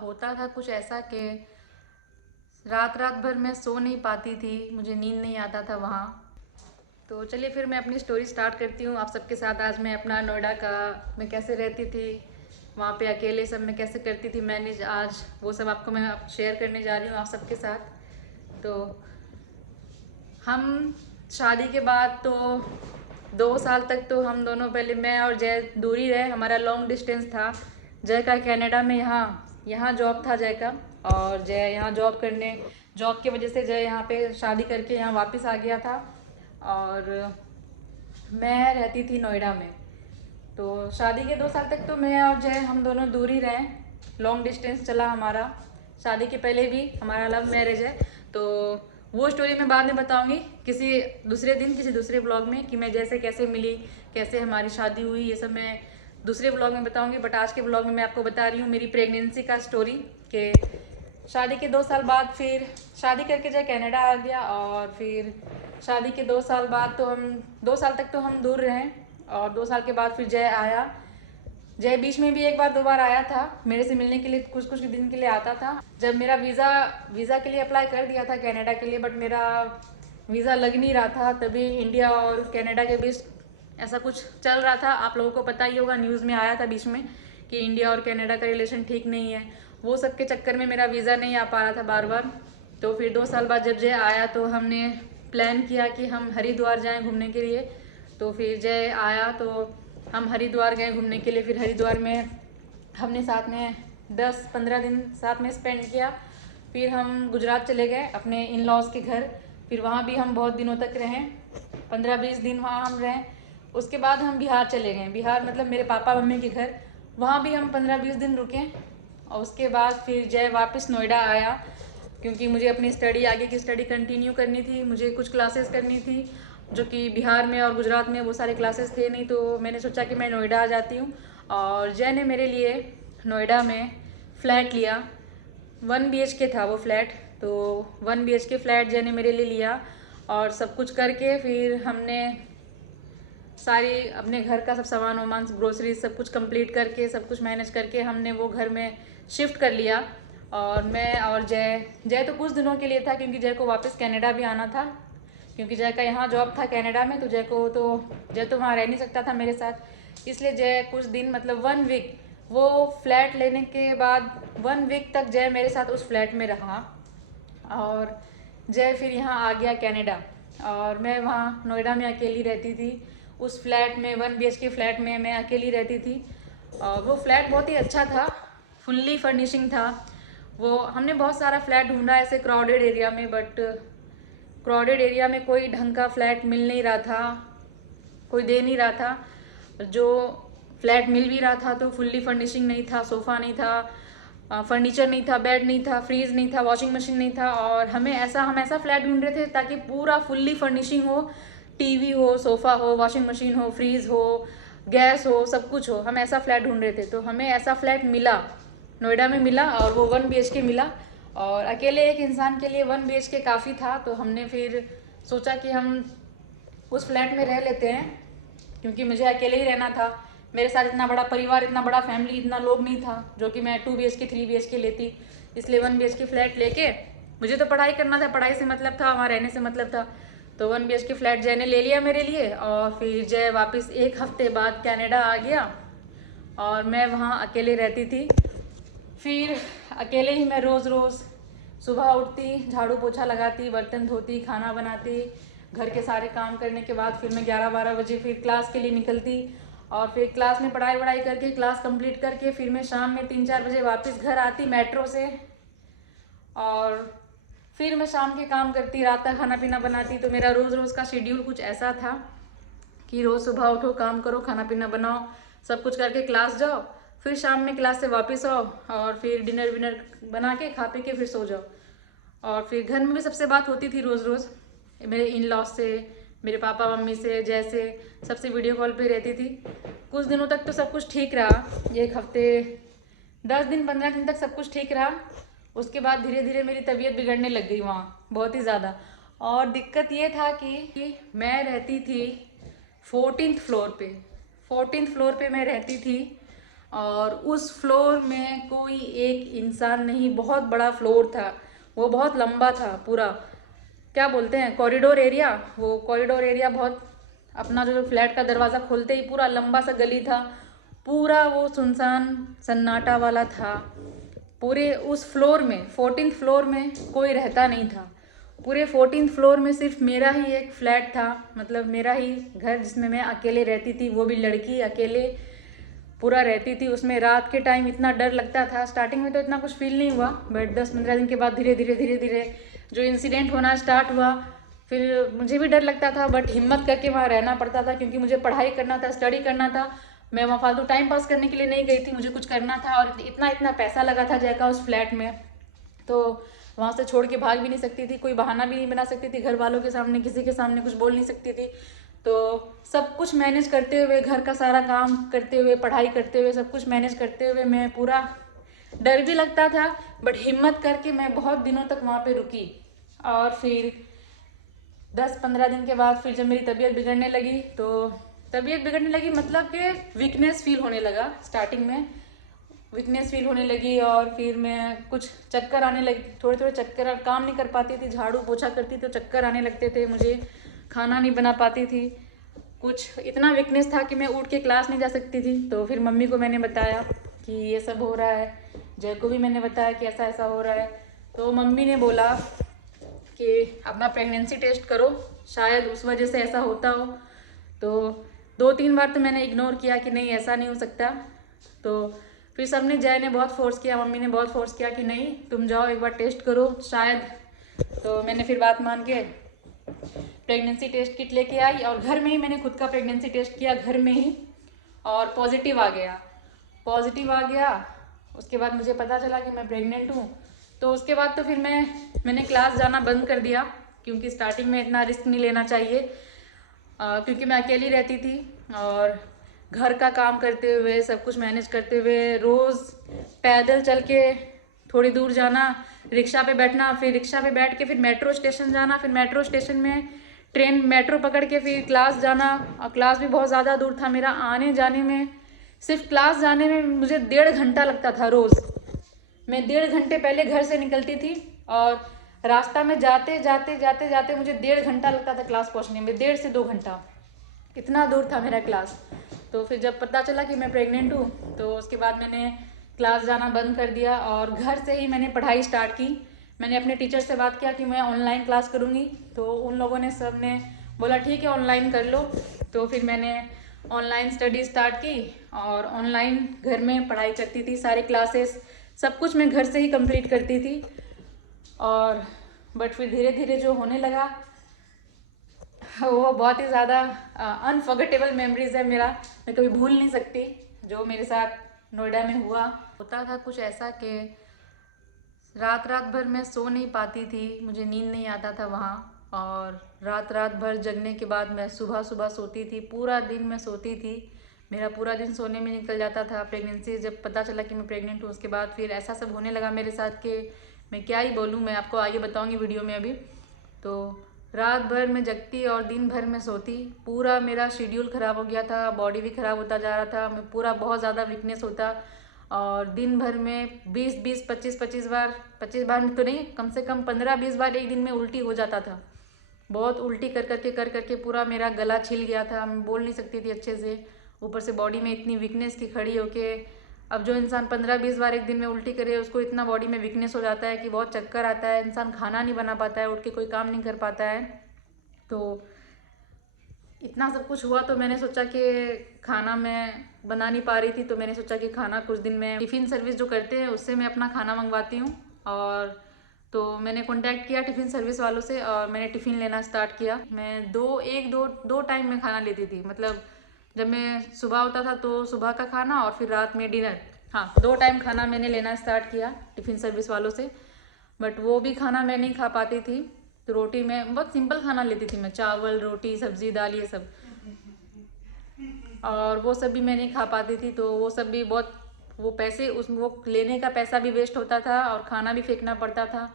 होता था कुछ ऐसा कि रात रात भर मैं सो नहीं पाती थी, मुझे नींद नहीं आता था वहाँ। तो चलिए फिर मैं अपनी स्टोरी स्टार्ट करती हूँ आप सबके साथ। आज मैं अपना नोएडा का मैं कैसे रहती थी, वहाँ पे अकेले सब मैं कैसे करती थी मैनेज, आज वो सब आपको मैं शेयर करने जा रही हूँ आप सबके साथ। तो हम शादी के बाद तो 2 साल तक तो हम दोनों, पहले मैं और जय दूरी रहे, हमारा लॉन्ग डिस्टेंस था। जय का कनाडा में यहाँ यहाँ जॉब था जय का, और जय यहाँ जॉब की वजह से जय यहाँ पे शादी करके यहाँ वापस आ गया था, और मैं रहती थी नोएडा में। तो शादी के 2 साल तक तो मैं और जय हम दोनों दूर ही रहे, लॉन्ग डिस्टेंस चला हमारा। शादी के पहले भी हमारा लव मैरिज है, तो वो स्टोरी मैं बाद में बताऊंगी किसी दूसरे दिन, किसी दूसरे ब्लॉग में, कि मैं जैसे कैसे मिली, कैसे हमारी शादी हुई, ये सब मैं दूसरे ब्लॉग में बताऊंगी। बट आज के ब्लॉग में मैं आपको बता रही हूँ मेरी प्रेगनेंसी का स्टोरी, कि शादी के 2 साल बाद फिर शादी करके जय कनाडा आ गया, और फिर शादी के 2 साल बाद तो हम 2 साल तक तो हम दूर रहे, और 2 साल के बाद फिर जय आया। जय बीच में भी एक बार 2 बार आया था मेरे से मिलने के लिए, कुछ कुछ दिन के लिए आता था। जब मेरा वीज़ा के लिए अप्लाई कर दिया था कनाडा के लिए, बट मेरा वीज़ा लग नहीं रहा था, तभी इंडिया और कनाडा के बीच ऐसा कुछ चल रहा था। आप लोगों को पता ही होगा, न्यूज़ में आया था बीच में कि इंडिया और कनाडा का रिलेशन ठीक नहीं है। वो सब के चक्कर में मेरा वीज़ा नहीं आ पा रहा था बार बार। तो फिर 2 साल बाद जब जय आया तो हमने प्लान किया कि हम हरिद्वार जाएं घूमने के लिए। तो फिर जय आया तो हम हरिद्वार गए घूमने के लिए। फिर हरिद्वार में हमने साथ में 10-15 दिन साथ में स्पेंड किया। फिर हम गुजरात चले गए अपने इन लॉज के घर, फिर वहाँ भी हम बहुत दिनों तक रहें, 15-20 दिन वहाँ हम रहें। उसके बाद हम बिहार चले गए, बिहार मतलब मेरे पापा मम्मी के घर, वहाँ भी हम 15-20 दिन रुके। और उसके बाद फिर जय वापस नोएडा आया, क्योंकि मुझे अपनी स्टडी, आगे की स्टडी कंटिन्यू करनी थी, मुझे कुछ क्लासेस करनी थी जो कि बिहार में और गुजरात में वो सारे क्लासेस थे नहीं। तो मैंने सोचा कि मैं नोएडा आ जाती हूँ, और जय ने मेरे लिए नोएडा में फ़्लैट लिया। 1 BHK था वो फ्लैट, तो 1 BHK फ्लैट जय ने मेरे लिए लिया। और सब कुछ करके फिर हमने सारी अपने घर का सब सामान वामान, ग्रोसरी सब कुछ कंप्लीट करके, सब कुछ मैनेज करके हमने वो घर में शिफ्ट कर लिया। और मैं और जय तो कुछ दिनों के लिए था, क्योंकि जय को वापस कनाडा भी आना था, क्योंकि जय का यहाँ जॉब था कनाडा में। तो जय तो वहाँ रह नहीं सकता था मेरे साथ, इसलिए जय कुछ दिन, मतलब 1 वीक, वो फ्लैट लेने के बाद 1 वीक तक जय मेरे साथ उस फ्लैट में रहा। और जय फिर यहाँ आ गया कनाडा, और मैं वहाँ नोएडा में अकेली रहती थी। उस फ्लैट में 1 BHK फ्लैट में मैं अकेली रहती थी। और वो फ्लैट बहुत ही अच्छा था, फुल्ली फर्निशिंग था। वो हमने बहुत सारा फ्लैट ढूंढा ऐसे क्राउडेड एरिया में, बट क्राउडेड एरिया में कोई ढंग का फ्लैट मिल नहीं रहा था, कोई दे नहीं रहा था। जो फ्लैट मिल भी रहा था तो फुल्ली फर्निशिंग नहीं था, सोफ़ा नहीं था, फर्नीचर नहीं था, बेड नहीं था, फ्रीज नहीं था, वॉशिंग मशीन नहीं था। और हम ऐसा फ्लैट ढूंढ रहे थे ताकि पूरा फुल्ली फर्निशिंग हो, टीवी हो, सोफ़ा हो, वॉशिंग मशीन हो, फ्रीज हो, गैस हो, सब कुछ हो। हम ऐसा फ्लैट ढूंढ रहे थे, तो हमें ऐसा फ्लैट मिला, नोएडा में मिला, और वो 1 BHK मिला। और अकेले एक इंसान के लिए 1 BHK काफ़ी था, तो हमने फिर सोचा कि हम उस फ्लैट में रह लेते हैं, क्योंकि मुझे अकेले ही रहना था। मेरे साथ इतना बड़ा परिवार, इतना बड़ा फैमिली, इतना लोग नहीं था जो कि मैं 2 BHK 3 BHK लेती। इसलिए 1 BHK फ्लैट लेके, मुझे तो पढ़ाई करना था, पढ़ाई से मतलब था, वहाँ रहने से मतलब था। तो 1 BHK फ्लैट जय ने ले लिया मेरे लिए, और फिर जय वापस 1 हफ्ते बाद कनाडा आ गया, और मैं वहाँ अकेले रहती थी। फिर अकेले ही मैं रोज़ रोज़ सुबह उठती, झाड़ू पोछा लगाती, बर्तन धोती, खाना बनाती, घर के सारे काम करने के बाद फिर मैं 11-12 बजे फिर क्लास के लिए निकलती। और फिर क्लास में पढ़ाई वढ़ाई करके, क्लास कंप्लीट करके, फिर मैं शाम में 3-4 बजे वापस घर आती मेट्रो से। और फिर मैं शाम के काम करती, रात का खाना पीना बनाती। तो मेरा रोज़ रोज़ का शेड्यूल कुछ ऐसा था कि रोज़ सुबह उठो, काम करो, खाना पीना बनाओ, सब कुछ करके क्लास जाओ, फिर शाम में क्लास से वापस आओ, और फिर डिनर विनर बना के खा पी के फिर सो जाओ। और फिर घर में भी सबसे बात होती थी रोज़ रोज़, मेरे इन लॉज से, मेरे पापा मम्मी से, जैसे सबसे वीडियो कॉल पे रहती थी। कुछ दिनों तक तो सब कुछ ठीक रहा, 1 हफ्ते, 10 दिन, 15 दिन तक सब कुछ ठीक रहा। उसके बाद धीरे धीरे मेरी तबीयत बिगड़ने लग गई वहाँ, बहुत ही ज़्यादा। और दिक्कत ये था कि मैं रहती थी 14th फ्लोर पे, 14th फ्लोर पे मैं रहती थी। और उस फ्लोर में कोई एक इंसान नहीं। बहुत बड़ा फ्लोर था, वो बहुत लंबा था पूरा, क्या बोलते हैं कॉरिडोर एरिया। वो कॉरिडोर एरिया बहुत, अपना जो फ्लैट का दरवाज़ा खोलते ही पूरा लंबा सा गली था, पूरा वो सुनसान सन्नाटा वाला था। पूरे उस फ्लोर में 14th फ्लोर में कोई रहता नहीं था। पूरे 14th फ्लोर में सिर्फ मेरा ही एक फ्लैट था, मतलब मेरा ही घर जिसमें मैं अकेले रहती थी, वो भी लड़की अकेले पूरा रहती थी उसमें। रात के टाइम इतना डर लगता था। स्टार्टिंग में तो इतना कुछ फील नहीं हुआ, बट 10-15 दिन के बाद धीरे धीरे जो इंसिडेंट होना स्टार्ट हुआ, फिर मुझे भी डर लगता था, बट हिम्मत करके वहाँ रहना पड़ता था, क्योंकि मुझे पढ़ाई करना था, स्टडी करना था। मैं वहाँ फालतू टाइम पास करने के लिए नहीं गई थी, मुझे कुछ करना था। और इतना पैसा लगा था जैका उस फ्लैट में, तो वहाँ से छोड़ के भाग भी नहीं सकती थी, कोई बहाना भी नहीं बना सकती थी घर वालों के सामने, किसी के सामने कुछ बोल नहीं सकती थी। तो सब कुछ मैनेज करते हुए, घर का सारा काम करते हुए, पढ़ाई करते हुए, सब कुछ मैनेज करते हुए, मैं पूरा, डर भी लगता था, बट हिम्मत करके मैं बहुत दिनों तक वहाँ पे रुकी। और फिर 10-15 दिन के बाद फिर जब मेरी तबीयत बिगड़ने लगी, तो तबीयत बिगड़ने लगी मतलब कि वीकनेस फील होने लगा। स्टार्टिंग में वीकनेस फील होने लगी, और फिर मैं कुछ चक्कर आने लगे, थोड़े चक्कर, काम नहीं कर पाती थी, झाड़ू पोछा करती तो चक्कर आने लगते थे मुझे, खाना नहीं बना पाती थी, कुछ इतना वीकनेस था कि मैं उठ के क्लास नहीं जा सकती थी। तो फिर मम्मी को मैंने बताया कि ये सब हो रहा है, जय को भी मैंने बताया कि ऐसा ऐसा हो रहा है। तो मम्मी ने बोला कि अपना प्रेगनेंसी टेस्ट करो, शायद उस वजह से ऐसा होता हो। तो 2-3 बार तो मैंने इग्नोर किया कि नहीं ऐसा नहीं हो सकता। तो फिर सबने, जय ने बहुत फोर्स किया, मम्मी ने बहुत फोर्स किया कि नहीं तुम जाओ एक बार टेस्ट करो शायद। तो मैंने फिर बात मान के प्रेगनेंसी टेस्ट किट लेके आई, और घर में ही मैंने खुद का प्रेगनेंसी टेस्ट किया, घर में ही, और पॉजिटिव आ गया। उसके बाद मुझे पता चला कि मैं प्रेग्नेंट हूँ। तो उसके बाद तो फिर मैंने क्लास जाना बंद कर दिया, क्योंकि स्टार्टिंग में इतना रिस्क नहीं लेना चाहिए, क्योंकि मैं अकेली रहती थी, और घर का काम करते हुए, सब कुछ मैनेज करते हुए, रोज़ पैदल चल के थोड़ी दूर जाना, रिक्शा पे बैठना, फिर रिक्शा पे बैठ के फिर मेट्रो स्टेशन जाना, फिर मेट्रो स्टेशन में मेट्रो पकड़ के फिर क्लास जाना। और क्लास भी बहुत ज़्यादा दूर था मेरा, आने जाने में, सिर्फ क्लास जाने में मुझे 1.5 घंटा लगता था रोज़। मैं 1.5 घंटे पहले घर से निकलती थी, और रास्ता में जाते जाते मुझे 1.5 घंटा लगता था क्लास पहुंचने में, 1.5 से 2 घंटा, इतना दूर था मेरा क्लास। तो फिर जब पता चला कि मैं प्रेग्नेंट हूँ, तो उसके बाद मैंने क्लास जाना बंद कर दिया, और घर से ही मैंने पढ़ाई स्टार्ट की। मैंने अपने टीचर से बात किया कि मैं ऑनलाइन क्लास करूँगी, तो उन लोगों ने, सब ने बोला ठीक है ऑनलाइन कर लो। तो फिर मैंने ऑनलाइन स्टडी स्टार्ट की, और ऑनलाइन घर में पढ़ाई करती थी, सारे क्लासेस सब कुछ मैं घर से ही कंप्लीट करती थी। और बट फिर धीरे धीरे जो होने लगा, वो बहुत ही ज़्यादा अनफॉरगेटेबल मेमोरीज है मेरा, मैं कभी भूल नहीं सकती जो मेरे साथ नोएडा में हुआ। होता था कुछ ऐसा कि रात भर मैं सो नहीं पाती थी, मुझे नींद नहीं आता था वहाँ, और रात भर जगने के बाद मैं सुबह सोती थी, पूरा दिन मैं सोती थी, मेरा पूरा दिन सोने में निकल जाता था। प्रेगनेंसी जब पता चला कि मैं प्रेग्नेंट हूँ, उसके बाद फिर ऐसा सब होने लगा मेरे साथ कि मैं क्या ही बोलूँ, मैं आपको आगे बताऊँगी वीडियो में अभी। तो रात भर मैं जगती और दिन भर मैं सोती, पूरा मेरा शेड्यूल ख़राब हो गया था, बॉडी भी ख़राब होता जा रहा था, मैं पूरा बहुत ज़्यादा वीकनेस होता, और दिन भर में 20-20, 25-25 बार, 25 बार तो नहीं, कम से कम 15-20 बार एक दिन में उल्टी हो जाता था। बहुत उल्टी कर करके पूरा मेरा गला छिल गया था, मैं बोल नहीं सकती थी अच्छे से, ऊपर से बॉडी में इतनी वीकनेस थी खड़ी होके। अब जो इंसान 15-20 बार एक दिन में उल्टी करे, उसको इतना बॉडी में वीकनेस हो जाता है कि बहुत चक्कर आता है, इंसान खाना नहीं बना पाता है, उठ के कोई काम नहीं कर पाता है। तो इतना सब कुछ हुआ, तो मैंने सोचा कि खाना मैं बना नहीं पा रही थी, तो मैंने सोचा कि खाना कुछ दिन में टिफ़िन सर्विस जो करते हैं उससे मैं अपना खाना मंगवाती हूँ। और तो मैंने कांटेक्ट किया टिफ़िन सर्विस वालों से, और मैंने टिफ़िन लेना स्टार्ट किया। मैं दो टाइम में खाना लेती थी, मतलब जब मैं सुबह होता था तो सुबह का खाना, और फिर रात में डिनर, हाँ 2 टाइम खाना मैंने लेना स्टार्ट किया टिफ़िन सर्विस वालों से। बट वो भी खाना मैं नहीं खा पाती थी, तो रोटी में बहुत सिंपल खाना लेती थी मैं, चावल रोटी सब्जी दाल ये सब, और वो सब भी मैं नहीं खा पाती थी। तो वो सब भी बहुत, वो पैसे, उस वो लेने का पैसा भी वेस्ट होता था, और खाना भी फेंकना पड़ता था।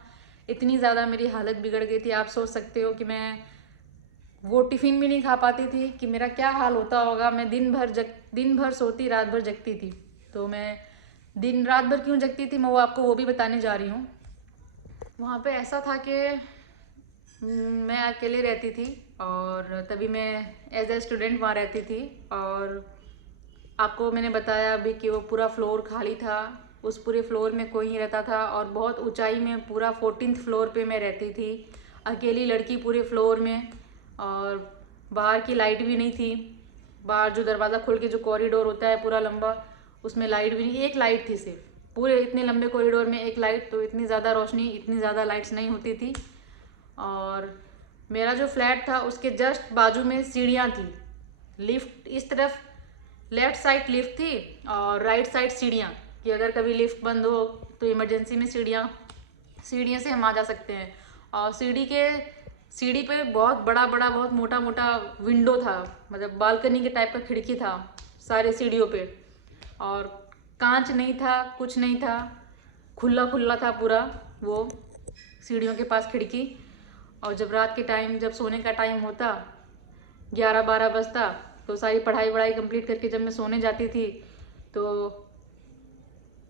इतनी ज़्यादा मेरी हालत बिगड़ गई थी, आप सोच सकते हो कि मैं वो टिफ़िन भी नहीं खा पाती थी कि मेरा क्या हाल होता होगा। मैं दिन भर सोती, रात भर जगती थी। तो मैं दिन रात भर क्यों जगती थी मैं वो आपको वो भी बताने जा रही हूँ। वहाँ पे ऐसा था कि मैं अकेले रहती थी और तभी मैं एज ए स्टूडेंट वहाँ रहती थी। और आपको मैंने बताया अभी कि वो पूरा फ्लोर खाली था, उस पूरे फ्लोर में कोई नहीं रहता था और बहुत ऊंचाई में पूरा 14th फ्लोर पे मैं रहती थी, अकेली लड़की पूरे फ्लोर में। और बाहर की लाइट भी नहीं थी, बाहर जो दरवाज़ा खोल के जो कॉरिडोर होता है पूरा लंबा, उसमें लाइट भी नहीं, एक लाइट थी सिर्फ पूरे इतने लंबे कॉरिडोर में, एक लाइट। तो इतनी ज़्यादा रोशनी, इतनी ज़्यादा लाइट्स नहीं होती थी। और मेरा जो फ्लैट था उसके जस्ट बाजू में सीढ़ियाँ थी, लिफ्ट इस तरफ लेफ्ट साइड लिफ्ट थी और राइट साइड सीढ़ियाँ, कि अगर कभी लिफ्ट बंद हो तो इमरजेंसी में सीढ़ियों से हम आ जा सकते हैं। और सीढ़ी पे बहुत बड़ा बड़ा बहुत मोटा मोटा विंडो था, मतलब बालकनी के टाइप का खिड़की था सारे सीढ़ियों पे। और कांच नहीं था, कुछ नहीं था, खुला खुला था पूरा वो सीढ़ियों के पास खिड़की। और जब रात के टाइम, जब सोने का टाइम होता, 11-12 बजता, तो सारी पढ़ाई वढ़ाई कंप्लीट करके जब मैं सोने जाती थी तो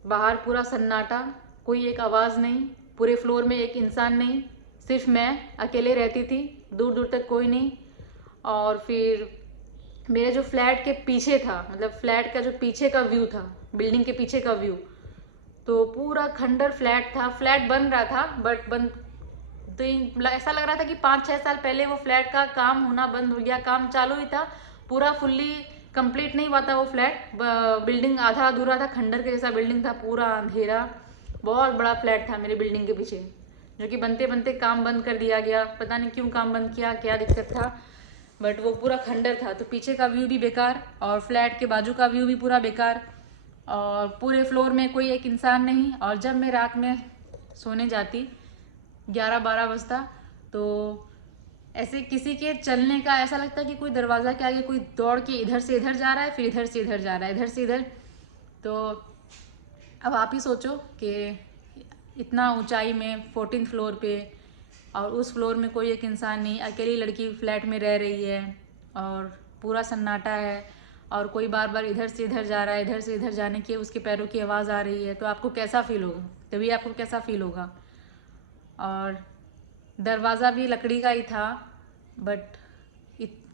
बाहर पूरा सन्नाटा, कोई एक आवाज़ नहीं, पूरे फ्लोर में एक इंसान नहीं, सिर्फ मैं अकेले रहती थी, दूर दूर तक कोई नहीं। और फिर मेरे जो फ्लैट के पीछे था, मतलब फ्लैट का जो पीछे का व्यू था, बिल्डिंग के पीछे का व्यू, तो पूरा खंडर फ्लैट था। फ्लैट बन रहा था बट बंद, तो ऐसा लग रहा था कि 5-6 साल पहले वो फ्लैट का काम होना बंद हो गया, काम चालू ही था, पूरा फुल्ली कंप्लीट नहीं हुआ था वो फ्लैट। बिल्डिंग आधा अधूरा था, खंडर के जैसा बिल्डिंग था, पूरा अंधेरा। बहुत बड़ा फ्लैट था मेरे बिल्डिंग के पीछे, जो कि बनते बनते काम बंद कर दिया गया, पता नहीं क्यों काम बंद किया, क्या दिक्कत था, बट वो पूरा खंडर था। तो पीछे का व्यू भी बेकार और फ्लैट के बाजू का व्यू भी पूरा बेकार और पूरे फ्लोर में कोई एक इंसान नहीं। और जब मैं रात में सोने जाती 11-12 बजता, तो ऐसे किसी के चलने का ऐसा लगता कि कोई दरवाज़ा के आगे कोई दौड़ के इधर से इधर जा रहा है, फिर इधर से इधर जा रहा है, इधर से इधर। तो अब आप ही सोचो कि इतना ऊंचाई में 14th फ्लोर पे, और उस फ्लोर में कोई एक इंसान नहीं, अकेली लड़की फ्लैट में रह रही है और पूरा सन्नाटा है और कोई बार बार इधर से इधर जा रहा है, इधर से इधर जाने की उसके पैरों की आवाज़ आ रही है, तो आपको कैसा फील होगा, तभी आपको कैसा फील होगा। और दरवाज़ा भी लकड़ी का ही था, बट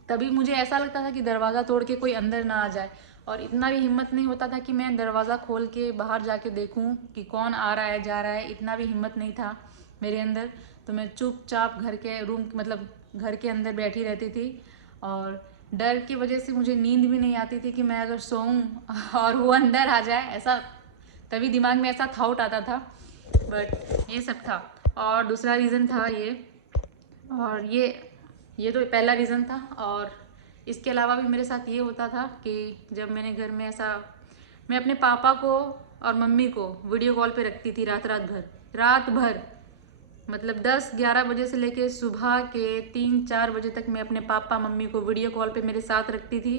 तभी मुझे ऐसा लगता था कि दरवाज़ा तोड़ के कोई अंदर ना आ जाए, और इतना भी हिम्मत नहीं होता था कि मैं दरवाज़ा खोल के बाहर जाके देखूं कि कौन आ रहा है जा रहा है, इतना भी हिम्मत नहीं था मेरे अंदर। तो मैं चुपचाप घर के रूम, मतलब घर के अंदर बैठी रहती थी और डर की वजह से मुझे नींद भी नहीं आती थी कि मैं अगर सोऊं और वो अंदर आ जाए, ऐसा तभी दिमाग में ऐसा थॉट आता था। बट ये सब था। और दूसरा रीज़न था ये, और ये तो पहला रीज़न था। और इसके अलावा भी मेरे साथ ये होता था कि जब मैंने घर में ऐसा, मैं अपने पापा को और मम्मी को वीडियो कॉल पे रखती थी रात भर, मतलब 10-11 बजे से लेके सुबह के 3-4 बजे तक मैं अपने पापा मम्मी को वीडियो कॉल पे मेरे साथ रखती थी।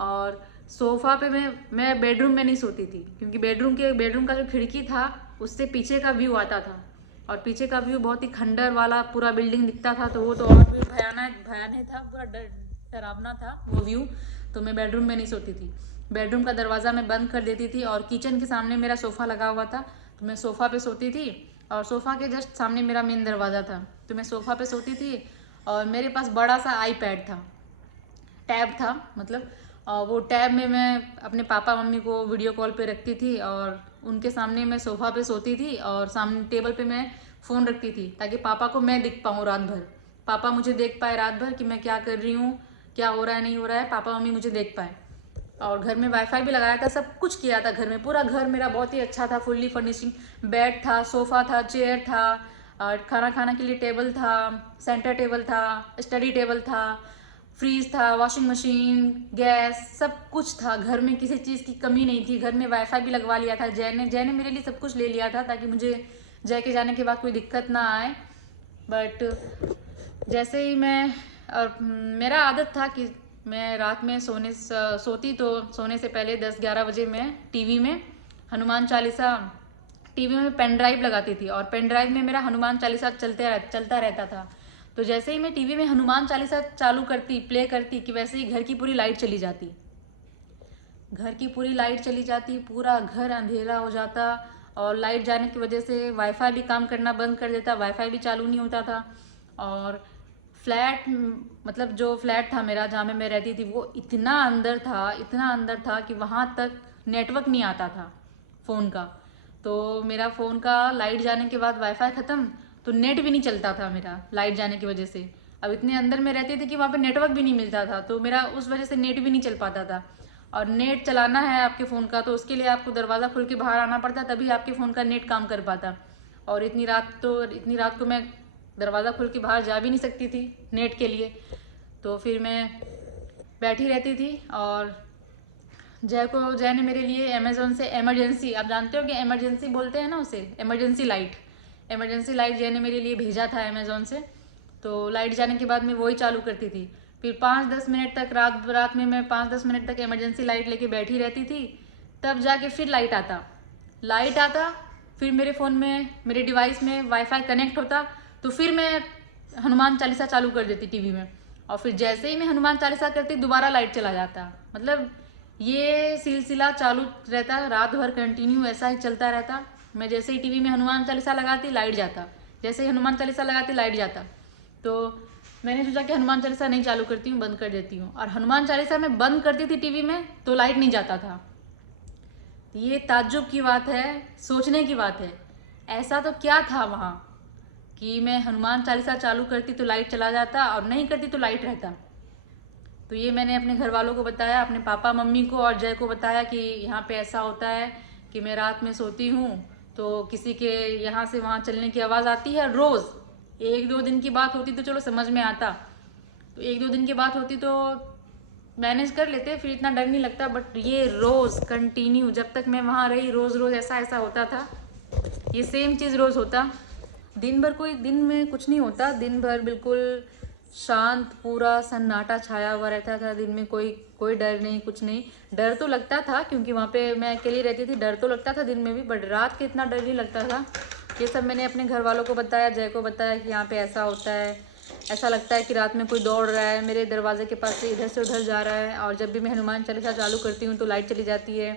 और सोफ़ा पे मैं बेडरूम में नहीं सोती थी, क्योंकि बेडरूम का जो खिड़की था उससे पीछे का व्यू आता था, और पीछे का व्यू बहुत ही खंडर वाला पूरा बिल्डिंग दिखता था, तो वो तो और भी भयानक था, पूरा डरावना था वो व्यू। तो मैं बेडरूम में नहीं सोती थी, बेडरूम का दरवाज़ा मैं बंद कर देती थी। और किचन के सामने मेरा सोफ़ा लगा हुआ था, तो मैं सोफ़ा पे सोती थी, और सोफ़ा के जस्ट सामने मेरा मेन दरवाज़ा था, तो मैं सोफ़ा पे सोती थी। और मेरे पास बड़ा सा आईपैड था, टैब था मतलब, वो टैब में मैं अपने पापा मम्मी को वीडियो कॉल पे रखती थी, और उनके सामने मैं सोफ़ा पे सोती थी, और सामने टेबल पे मैं फ़ोन रखती थी, ताकि पापा को मैं दिख पाऊँ रात भर, पापा मुझे देख पाए रात भर कि मैं क्या कर रही हूँ, क्या हो रहा है नहीं हो रहा है, पापा मम्मी मुझे देख पाए। और घर में वाईफाई भी लगाया था, सब कुछ किया था घर में, पूरा घर मेरा बहुत ही अच्छा था, फुल्ली फर्निशिंग, बेड था, सोफ़ा था, चेयर था, और खाना खाने के लिए टेबल था, सेंटर टेबल था, स्टडी टेबल था, फ्रीज था, वॉशिंग मशीन, गैस, सब कुछ था घर में, किसी चीज़ की कमी नहीं थी। घर में वाईफाई भी लगवा लिया था, जय ने मेरे लिए सब कुछ ले लिया था, ताकि मुझे जय के जाने के बाद कोई दिक्कत ना आए। बट जैसे ही मैं, और मेरा आदत था कि मैं रात में सोती तो सोने से पहले 10-11 बजे मैं टीवी में हनुमान चालीसा, टीवी में पेन ड्राइव लगाती थी, और पेन ड्राइव में मेरा हनुमान चालीसा चलता रहता था। तो जैसे ही मैं टीवी में हनुमान चालीसा चालू करती, प्ले करती, कि वैसे ही घर की पूरी लाइट चली जाती। घर की पूरी लाइट चली जाती, पूरा घर अंधेरा हो जाता। और लाइट जाने की वजह से वाईफाई भी काम करना बंद कर देता, वाईफाई भी चालू नहीं होता था। और फ्लैट, मतलब जो फ्लैट था मेरा जहाँ में मैं रहती थी, वो इतना अंदर था, इतना अंदर था कि वहाँ तक नेटवर्क नहीं आता था फ़ोन का। तो मेरा फ़ोन का लाइट जाने के बाद वाईफाई ख़त्म, तो नेट भी नहीं चलता था मेरा लाइट जाने की वजह से। अब इतने अंदर में रहती थी कि वहाँ पे नेटवर्क भी नहीं मिलता था, तो मेरा उस वजह से नेट भी नहीं चल पाता था। और नेट चलाना है आपके फ़ोन का, तो उसके लिए आपको दरवाज़ा खोल के बाहर आना पड़ता, तभी आपके फ़ोन का नेट काम कर पाता। और इतनी रात को मैं दरवाज़ा खोल के बाहर जा भी नहीं सकती थी नेट के लिए। तो फिर मैं बैठी रहती थी। और जय ने मेरे लिए अमेज़ोन से इमरजेंसी, आप जानते हो कि इमरजेंसी बोलते हैं ना उसे, इमरजेंसी लाइट जय ने मेरे लिए भेजा था अमेज़ोन से। तो लाइट जाने के बाद मैं वही चालू करती थी। फिर 5-10 मिनट तक रात में मैं 5-10 मिनट तक इमरजेंसी लाइट लेके बैठी रहती थी। तब जाके फिर लाइट आता, फिर मेरे फ़ोन में, मेरे डिवाइस में वाईफाई कनेक्ट होता, तो फिर मैं हनुमान चालीसा चालू कर देती टीवी में। और फिर जैसे ही मैं हनुमान चालीसा करती, दोबारा लाइट चला जाता। मतलब ये सिलसिला चालू रहता, रात भर कंटिन्यू ऐसा ही चलता रहता। मैं जैसे ही टीवी में हनुमान चालीसा लगाती, लाइट जाता, जैसे ही हनुमान चालीसा लगाती, लाइट जाता। तो मैंने सोचा कि हनुमान चालीसा नहीं चालू करती हूँ, बंद कर देती हूँ। और हनुमान चालीसा मैं बंद करती थी टीवी में, तो लाइट नहीं जाता था। ये ताज्जुब की बात है, सोचने की बात है, ऐसा तो क्या था वहाँ कि मैं हनुमान चालीसा चालू करती तो लाइट चला जाता, और नहीं करती तो लाइट रहता। तो ये मैंने अपने घर वालों को बताया, अपने पापा मम्मी को और जय को बताया कि यहाँ पे ऐसा होता है कि मैं रात में सोती हूँ तो किसी के यहाँ से वहाँ चलने की आवाज़ आती है रोज़। 1-2 दिन की बात होती तो चलो समझ में आता, तो 1-2 दिन की बात होती तो मैनेज कर लेते, फिर इतना डर नहीं लगता। बट ये रोज़ कंटिन्यू, जब तक मैं वहाँ रही, रोज़ रोज़ ऐसा होता था। ये सेम चीज़ रोज़ होता। दिन में कुछ नहीं होता, दिन भर बिल्कुल शांत, पूरा सन्नाटा छाया हुआ रहता था। दिन में कोई डर नहीं, कुछ नहीं। डर तो लगता था क्योंकि वहाँ पे मैं अकेली रहती थी, डर तो लगता था दिन में भी, बट रात के इतना डर नहीं लगता था। ये सब मैंने अपने घर वालों को बताया, जय को बताया कि यहाँ पे ऐसा होता है, ऐसा लगता है कि रात में कोई दौड़ रहा है, मेरे दरवाजे के पास से इधर से उधर जा रहा है। और जब भी मैं हनुमान चालीसा चालू करती हूँ तो लाइट चली जाती है।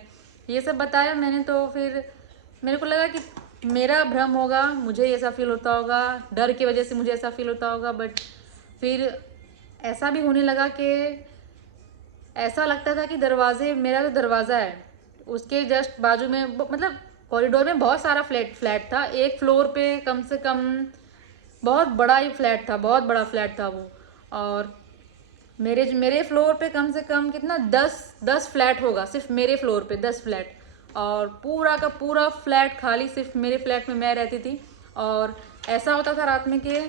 ये सब बताया मैंने। तो फिर मेरे को लगा कि मेरा भ्रम होगा, मुझे ऐसा फील होता होगा, डर की वजह से मुझे ऐसा फील होता होगा। बट फिर ऐसा भी होने लगा कि ऐसा लगता था कि मेरा जो दरवाज़ा है उसके जस्ट बाजू में, मतलब कॉरिडोर में बहुत सारा फ्लैट था। एक फ्लोर पे कम से कम बहुत बड़ा ही फ्लैट था, बहुत बड़ा फ्लैट था वो। और मेरे फ्लोर पे कम से कम कितना 10 फ्लैट होगा, सिर्फ मेरे फ्लोर पे 10 फ्लैट। और पूरा का पूरा फ्लैट खाली, सिर्फ मेरे फ्लैट में मैं रहती थी। और ऐसा होता था रात में कि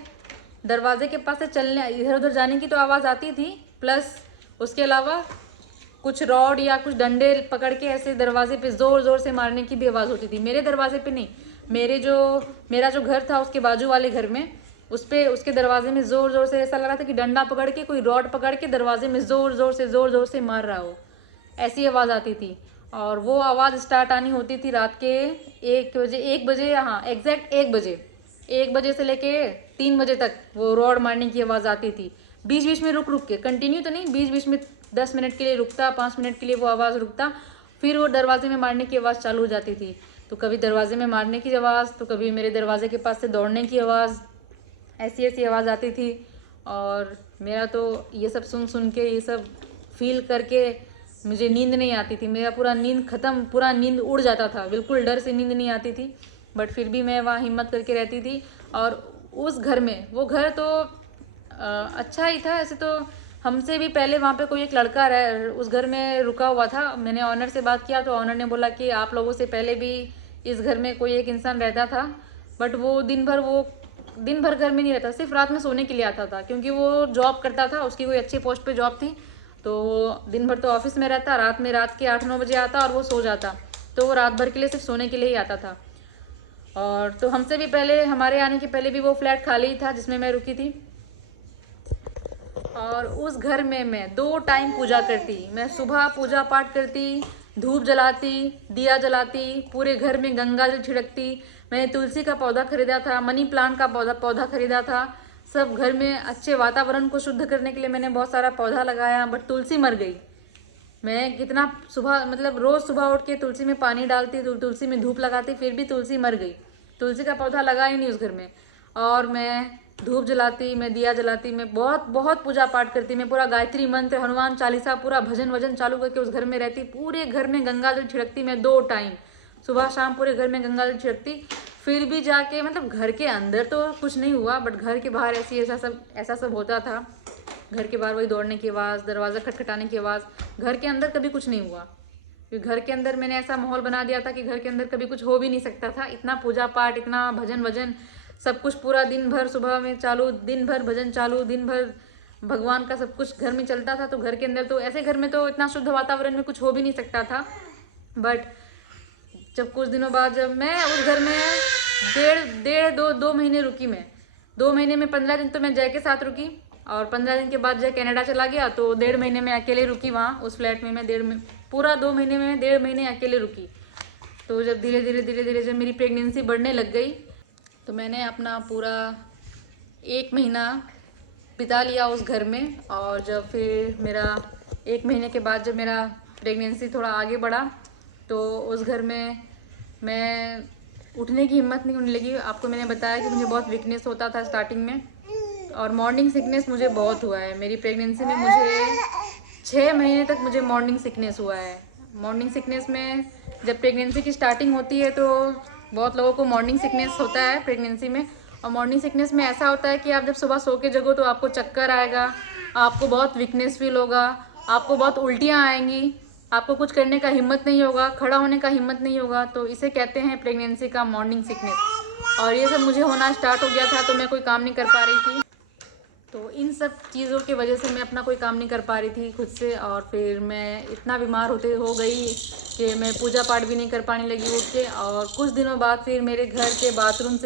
दरवाजे के पास से चलने, इधर उधर जाने की तो आवाज़ आती थी, प्लस उसके अलावा कुछ रॉड या कुछ डंडे पकड़ के ऐसे दरवाजे पे ज़ोर ज़ोर से मारने की भी आवाज़ होती थी। मेरे दरवाजे पे नहीं, मेरा जो घर था उसके बाजू वाले घर में, उसके दरवाजे में ज़ोर ज़ोर से ऐसा लग रहा था कि डंडा पकड़ के, कोई रॉड पकड़ के दरवाजे में ज़ोर ज़ोर से मार रहा हो, ऐसी आवाज़ आती थी। और वो आवाज़ स्टार्ट आनी होती थी रात के 1 बजे, हाँ एग्जैक्ट 1 बजे से लेके 3 बजे तक वो रॉड मारने की आवाज़ आती थी। बीच बीच में रुक के, कंटिन्यू तो नहीं, बीच बीच में 10 मिनट के लिए रुकता, 5 मिनट के लिए वो आवाज़ रुकता, फिर वो दरवाजे में मारने की आवाज़ चालू हो जाती थी। तो कभी दरवाजे में मारने की आवाज़, तो कभी मेरे दरवाजे के पास से दौड़ने की आवाज़, ऐसी आवाज़ आती थी। और मेरा तो ये सब सुन के, ये सब फील करके मुझे नींद नहीं आती थी। मेरा पूरा नींद ख़त्म, पूरा नींद उड़ जाता था, बिल्कुल डर से नींद नहीं आती थी। बट फिर भी मैं वहाँ हिम्मत करके रहती थी। और उस घर में, वो घर तो अच्छा ही था ऐसे तो। हमसे भी पहले वहाँ पे कोई एक लड़का उस घर में रुका हुआ था। मैंने ऑनर से बात किया तो ऑनर ने बोला कि आप लोगों से पहले भी इस घर में कोई एक इंसान रहता था, बट वो दिन भर घर में नहीं रहता, सिर्फ रात में सोने के लिए आता था, क्योंकि वो जॉब करता था, उसकी कोई अच्छी पोस्ट पे जॉब थी। तो वो दिन भर तो ऑफिस में रहता, रात के 8-9 बजे आता और वो सो जाता। तो वो रात भर के लिए सिर्फ सोने के लिए ही आता था। और तो हमसे भी पहले, हमारे आने के पहले भी वो फ्लैट खाली ही था जिसमें मैं रुकी थी। और उस घर में मैं 2 टाइम पूजा करती। मैं सुबह पूजा पाठ करती, धूप जलाती, दिया जलाती, पूरे घर में गंगा जल छिड़कती। मैंने तुलसी का पौधा खरीदा था, मनी प्लांट का पौधा खरीदा था। सब घर में अच्छे वातावरण को शुद्ध करने के लिए मैंने बहुत सारा पौधा लगाया, बट तुलसी मर गई। मैं कितना सुबह मतलब रोज़ सुबह उठ के तुलसी में पानी डालती, तुलसी में धूप लगाती, फिर भी तुलसी मर गई। तुलसी का पौधा लगा ही नहीं उस घर में। और मैं धूप जलाती, मैं दिया जलाती, मैं बहुत बहुत पूजा पाठ करती, मैं पूरा गायत्री मंत्र, हनुमान चालीसा, पूरा भजन वजन चालू करके उस घर में रहती। पूरे घर में गंगा जल छिड़कती मैं 2 टाइम, सुबह शाम पूरे घर में गंगा जल छिड़कती। फिर भी जाके मतलब घर के अंदर तो कुछ नहीं हुआ, बट घर के बाहर ऐसा सब होता था। घर के बाहर वही दौड़ने की आवाज़, दरवाज़ा खटखटाने की आवाज़। घर के अंदर कभी कुछ नहीं हुआ, क्योंकि घर के अंदर मैंने ऐसा माहौल बना दिया था कि घर के अंदर कभी कुछ हो भी नहीं सकता था। इतना पूजा पाठ, इतना भजन वजन, सब कुछ पूरा दिन भर सुबह में चालू, दिन भर भजन चालू, दिन भर भगवान का सब कुछ घर में चलता था। तो घर के अंदर तो ऐसे घर में तो इतना शुद्ध वातावरण में कुछ हो भी नहीं सकता था। बट जब कुछ दिनों बाद जब मैं उस घर में दो महीने रुकी, मैं 2 महीने में 15 दिन तो मैं जय के साथ रुकी, और 15 दिन के बाद जय कनाडा चला गया। तो 1.5 महीने में अकेले रुकी वहाँ उस फ्लैट में। मैं पूरा 2 महीने में 1.5 महीने अकेले रुकी। तो जब धीरे धीरे जब मेरी प्रेगनेंसी बढ़ने लग गई, तो मैंने अपना पूरा 1 महीना बिता लिया उस घर में। और जब फिर मेरा 1 महीने के बाद जब मेरा प्रेगनेंसी थोड़ा आगे बढ़ा, तो उस घर में मैं उठने की हिम्मत नहीं होने लगी। आपको मैंने बताया कि मुझे बहुत वीकनेस होता था स्टार्टिंग में, और मॉर्निंग सिकनेस मुझे बहुत हुआ है। मेरी प्रेगनेंसी में मुझे 6 महीने तक मुझे मॉर्निंग सिकनेस हुआ है। मॉर्निंग सिकनेस में जब प्रेगनेंसी की स्टार्टिंग होती है तो बहुत लोगों को मॉर्निंग सिकनेस होता है प्रेगनेंसी में। और मॉर्निंग सिकनेस में ऐसा होता है कि आप जब सुबह सो के जगो तो आपको चक्कर आएगा, आपको बहुत वीकनेस फील होगा, आपको बहुत उल्टियाँ आएंगी, आपको कुछ करने का हिम्मत नहीं होगा, खड़ा होने का हिम्मत नहीं होगा। तो इसे कहते हैं प्रेगनेंसी का मॉर्निंग सिकनेस। और ये सब मुझे होना स्टार्ट हो गया था, तो मैं कोई काम नहीं कर पा रही थी। तो इन सब चीज़ों की वजह से मैं अपना कोई काम नहीं कर पा रही थी खुद से। और फिर मैं इतना बीमार हो गई कि मैं पूजा पाठ भी नहीं कर पाने लगी उठ के। और कुछ दिनों बाद फिर मेरे घर के बाथरूम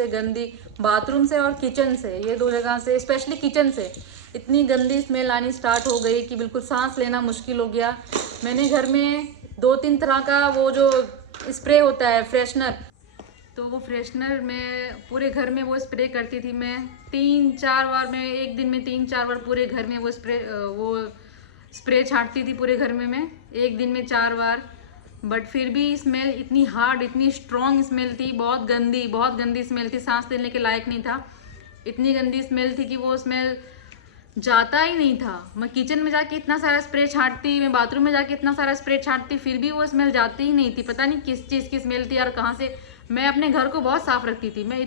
से और किचन से, ये 2 जगह से, स्पेशली किचन से इतनी गंदी स्मेल आनी स्टार्ट हो गई कि बिल्कुल सांस लेना मुश्किल हो गया। मैंने घर में 2-3 तरह का वो जो स्प्रे होता है फ्रेशनर, तो वो फ्रेशनर मैं पूरे घर में वो स्प्रे करती थी। मैं 3-4 बार, मैं एक दिन में 3-4 बार पूरे घर में वो स्प्रे छांटती थी पूरे घर में मैं, एक दिन में 4 बार। बट फिर भी स्मेल इतनी हार्ड, इतनी स्ट्रॉन्ग स्मेल थी, बहुत गंदी स्मेल थी, सांस लेने के लायक नहीं था। इतनी गंदी स्मेल थी कि वो स्मेल जाता ही नहीं था। मैं किचन में जाके इतना सारा स्प्रे छांटती, मैं बाथरूम में जाके इतना सारा स्प्रे छांटती, फिर भी वो स्मेल जाती ही नहीं थी। पता नहीं किस चीज़ की स्मेल थी और कहाँ से। मैं अपने घर को बहुत साफ रखती थी। मैं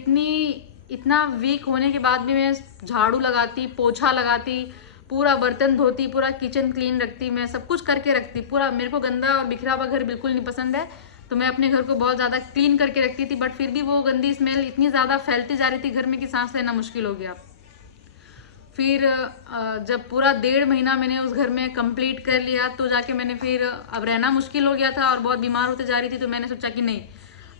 इतना वीक होने के बाद भी मैं झाड़ू लगाती, पोछा लगाती, पूरा बर्तन धोती, पूरा किचन क्लीन रखती, मैं सब कुछ करके रखती पूरा। मेरे को गंदा और बिखरा हुआ घर बिल्कुल नहीं पसंद है, तो मैं अपने घर को बहुत ज़्यादा क्लीन करके रखती थी। बट फिर भी वो गंदी स्मेल इतनी ज़्यादा फैलती जा रही थी घर में कि सांस लेना मुश्किल हो गया। फिर जब पूरा 1.5 महीना मैंने उस घर में कंप्लीट कर लिया, तो जाके मैंने फिर, अब रहना मुश्किल हो गया था और बहुत बीमार होते जा रही थी। तो मैंने सोचा कि नहीं,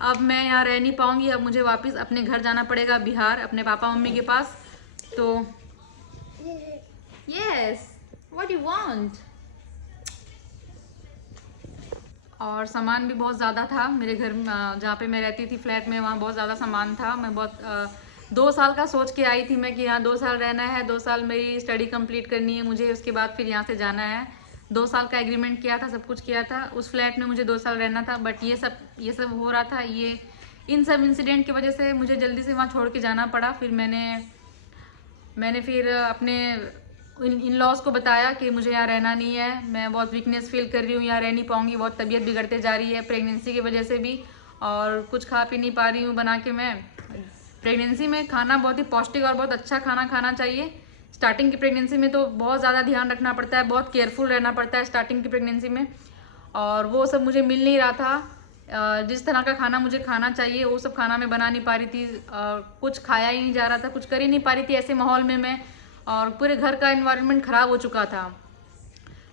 अब मैं यहाँ रह नहीं पाऊँगी, अब मुझे वापस अपने घर जाना पड़ेगा, बिहार, अपने पापा मम्मी के पास। तो यस, व्हाट यू वांट। और सामान भी बहुत ज़्यादा था मेरे घर में, जहाँ पे मैं रहती थी फ्लैट में, वहाँ बहुत ज़्यादा सामान था। मैं बहुत 2 साल का सोच के आई थी मैं कि यहाँ 2 साल रहना है, 2 साल मेरी स्टडी कंप्लीट करनी है मुझे, उसके बाद फिर यहाँ से जाना है। 2 साल का एग्रीमेंट किया था, सब कुछ किया था, उस फ्लैट में मुझे 2 साल रहना था। बट ये सब हो रहा था, इन सब इंसिडेंट की वजह से मुझे जल्दी से वहाँ छोड़ के जाना पड़ा। फिर मैंने फिर अपने इन लॉज को बताया कि मुझे यहाँ रहना नहीं है, मैं बहुत वीकनेस फील कर रही हूँ, यहाँ रह नहीं पाऊँगी, बहुत तबीयत बिगड़ते जा रही है प्रेगनेंसी की वजह से भी, और कुछ खा पी नहीं पा रही हूँ बना के। मैं प्रेगनेंसी में खाना बहुत ही पौष्टिक और बहुत अच्छा खाना खाना चाहिए। स्टार्टिंग की प्रेगनेंसी में तो बहुत ज़्यादा ध्यान रखना पड़ता है, बहुत केयरफुल रहना पड़ता है स्टार्टिंग की प्रेगनेंसी में, और वो सब मुझे मिल नहीं रहा था। जिस तरह का खाना मुझे खाना चाहिए वो सब खाना मैं बना नहीं पा रही थी, कुछ खाया ही नहीं जा रहा था, कुछ कर ही नहीं पा रही थी ऐसे माहौल में मैं। और पूरे घर का एनवायरनमेंट ख़राब हो चुका था।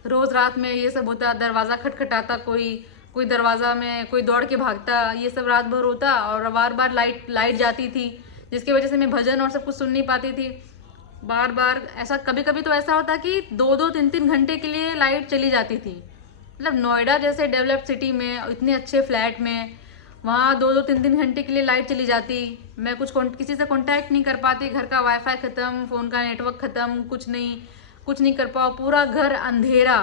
रोज़ रात में ये सब होता, दरवाज़ा खटखटाता, कोई दरवाज़ा में कोई दौड़ के भागता, ये सब रात भर होता। और बार बार लाइट जाती थी, जिसकी वजह से मैं भजन और सब कुछ सुन नहीं पाती थी। बार बार ऐसा, कभी कभी तो ऐसा होता कि 2-2, 3-3 घंटे के लिए लाइट चली जाती थी। मतलब नोएडा जैसे डेवलप्ड सिटी में, इतने अच्छे फ्लैट में, वहाँ 2-2, 3-3 घंटे के लिए लाइट चली जाती। मैं किसी से कांटेक्ट नहीं कर पाती, घर का वाईफाई ख़त्म, फ़ोन का नेटवर्क ख़त्म, कुछ नहीं कर पाओ, पूरा घर अंधेरा,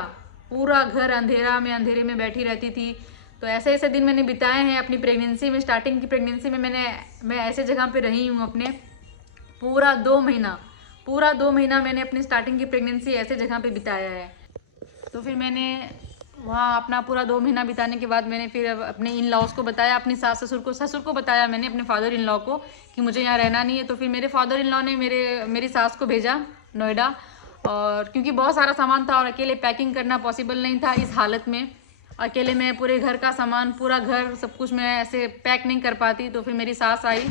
पूरा घर अंधेरे में बैठी रहती थी। तो ऐसे ऐसे दिन मैंने बिताए हैं अपनी प्रेगनेंसी में। स्टार्टिंग की प्रेगनेंसी में मैं ऐसे जगह पे रही हूँ अपने पूरा 2 महीना मैंने अपनी स्टार्टिंग की प्रेगनेंसी ऐसे जगह पे बिताया है। तो फिर मैंने वहाँ अपना पूरा 2 महीना बिताने के बाद मैंने फिर अपने इन लॉज को बताया, अपनी ससुर को बताया मैंने, अपने फादर इन लॉ को, कि मुझे यहाँ रहना नहीं है। तो फिर मेरे फादर इन लॉ ने मेरी सास को भेजा नोएडा, और क्योंकि बहुत सारा सामान था और अकेले पैकिंग करना पॉसिबल नहीं था इस हालत में। अकेले मैं पूरे घर का सामान, पूरा घर सब कुछ मैं ऐसे पैक नहीं कर पाती। तो फिर मेरी सास आई।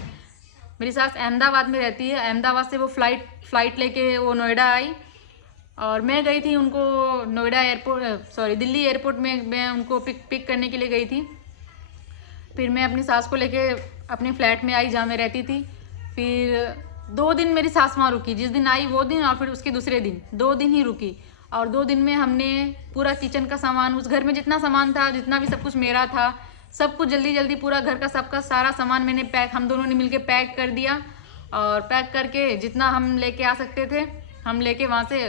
मेरी सास अहमदाबाद में रहती है। अहमदाबाद से वो फ़्लाइट लेके वो नोएडा आई, और मैं गई थी उनको दिल्ली एयरपोर्ट में मैं उनको पिक करने के लिए गई थी। फिर मैं अपनी सास को लेके अपने फ्लैट में आई जहाँ मैं रहती थी। फिर 2 दिन मेरी सास वहाँ रुकी, जिस दिन आई वो दिन और फिर उसके दूसरे दिन, 2 दिन ही रुकी। और 2 दिन में हमने पूरा किचन का सामान, उस घर में जितना सामान था, जितना भी सब कुछ मेरा था, सब कुछ जल्दी पूरा घर का सबका सारा सामान मैंने हम दोनों ने मिलके पैक कर दिया। और पैक करके जितना हम लेके आ सकते थे हम लेके वहाँ से,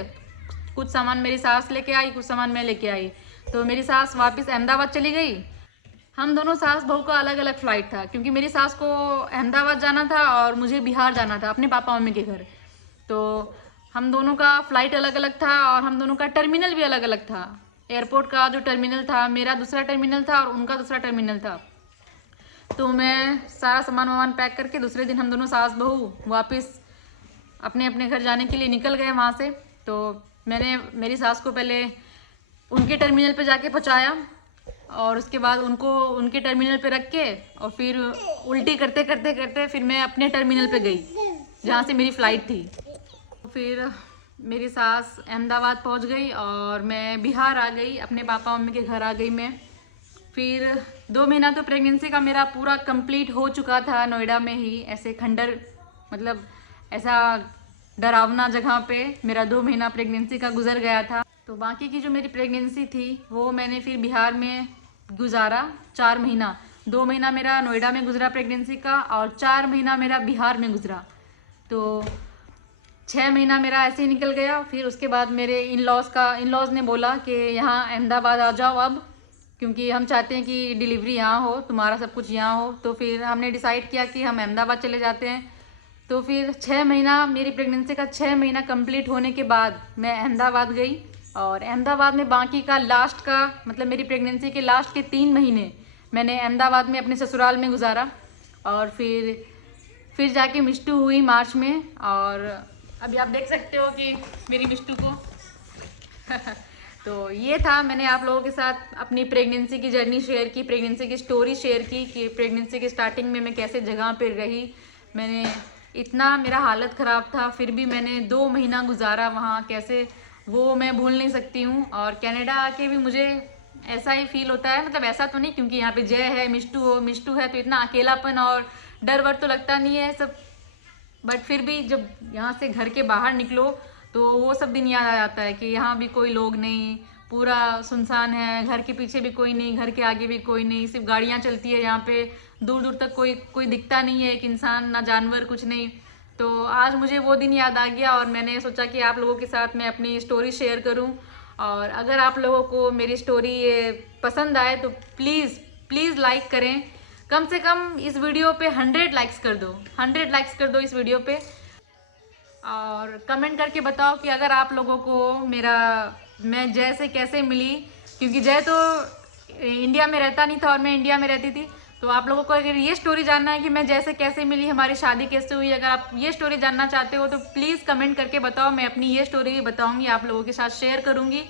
कुछ सामान मेरी सास लेके आई, कुछ सामान मैं लेके आई। तो मेरी सास वापस अहमदाबाद चली गई। हम दोनों सास बहू का अलग अलग फ़्लाइट था, क्योंकि मेरी सास को अहमदाबाद जाना था और मुझे बिहार जाना था अपने पापा मम्मी के घर। तो हम दोनों का फ़्लाइट अलग अलग था और हम दोनों का टर्मिनल भी अलग अलग था। एयरपोर्ट का जो टर्मिनल था, मेरा दूसरा टर्मिनल था और उनका दूसरा टर्मिनल था। तो मैं सारा सामान वामान पैक करके दूसरे दिन हम दोनों सास बहू वापस अपने अपने घर जाने के लिए निकल गए वहाँ से। तो मैंने मेरी सास को पहले उनके टर्मिनल पे जाके पहुँचाया, और उसके बाद उनको उनके टर्मिनल पे रख के, और फिर उल्टी करते करते करते फिर मैं अपने टर्मिनल पे गई जहाँ से मेरी फ़्लाइट थी। फिर मेरी सास अहमदाबाद पहुँच गई और मैं बिहार आ गई, अपने पापा मम्मी के घर आ गई मैं। फिर 2 महीना तो प्रेगनेंसी का मेरा पूरा कंप्लीट हो चुका था नोएडा में ही, ऐसे खंडर मतलब ऐसा डरावना जगह पे मेरा 2 महीना प्रेगनेंसी का गुजर गया था। तो बाकी की जो मेरी प्रेगनेंसी थी वो मैंने फिर बिहार में गुजारा 4 महीना। 2 महीना मेरा नोएडा में गुजरा प्रेगनेंसी का और 4 महीना मेरा बिहार में गुजरा। तो 6 महीना मेरा ऐसे ही निकल गया। फिर उसके बाद मेरे इन लॉज ने बोला कि यहाँ अहमदाबाद आ जाओ अब, क्योंकि हम चाहते हैं कि डिलीवरी यहाँ हो, तुम्हारा सब कुछ यहाँ हो। तो फिर हमने डिसाइड किया कि हम अहमदाबाद चले जाते हैं। तो फिर 6 महीना मेरी प्रेगनेंसी का 6 महीना कंप्लीट होने के बाद मैं अहमदाबाद गई, और अहमदाबाद में बाकी का लास्ट का मतलब मेरी प्रेगनेंसी के लास्ट के 3 महीने मैंने अहमदाबाद में अपने ससुराल में गुजारा। और फिर जाके मिष्टू हुई मार्च में, और अभी आप देख सकते हो कि मेरी मिष्टू को तो ये था, मैंने आप लोगों के साथ अपनी प्रेगनेंसी की जर्नी शेयर की, प्रेगनेंसी की स्टोरी शेयर की कि प्रेगनेंसी के स्टार्टिंग में मैं कैसे जगह पर रही। मैंने इतना मेरा हालत ख़राब था, फिर भी मैंने 2 महीना गुजारा वहाँ, कैसे वो मैं भूल नहीं सकती हूँ। और कनाडा आके भी मुझे ऐसा ही फील होता है, मतलब ऐसा तो नहीं क्योंकि यहाँ पे जय है, मिष्टू है तो इतना अकेलापन और डर वर तो लगता नहीं है सब, बट फिर भी जब यहाँ से घर के बाहर निकलो तो वो सब दिन याद आ जाता है कि यहाँ भी कोई लोग नहीं, पूरा सुनसान है, घर के पीछे भी कोई नहीं, घर के आगे भी कोई नहीं, सिर्फ गाड़ियाँ चलती है यहाँ पे, दूर दूर तक कोई दिखता नहीं है, एक इंसान ना जानवर कुछ नहीं। तो आज मुझे वो दिन याद आ गया और मैंने सोचा कि आप लोगों के साथ मैं अपनी स्टोरी शेयर करूं। और अगर आप लोगों को मेरी स्टोरी ये पसंद आए तो प्लीज़ लाइक करें, कम से कम इस वीडियो पे 100 लाइक्स कर दो, 100 लाइक्स कर दो इस वीडियो पे। और कमेंट करके बताओ कि अगर आप लोगों को मैं जय से कैसे मिली, क्योंकि जय तो इंडिया में रहता नहीं था और मैं इंडिया में रहती थी। तो आप लोगों को अगर ये स्टोरी जानना है कि मैं जैसे कैसे मिली, हमारी शादी कैसे हुई, अगर आप ये स्टोरी जानना चाहते हो तो प्लीज़ कमेंट करके बताओ, मैं अपनी ये स्टोरी भी बताऊंगी, आप लोगों के साथ शेयर करूंगी।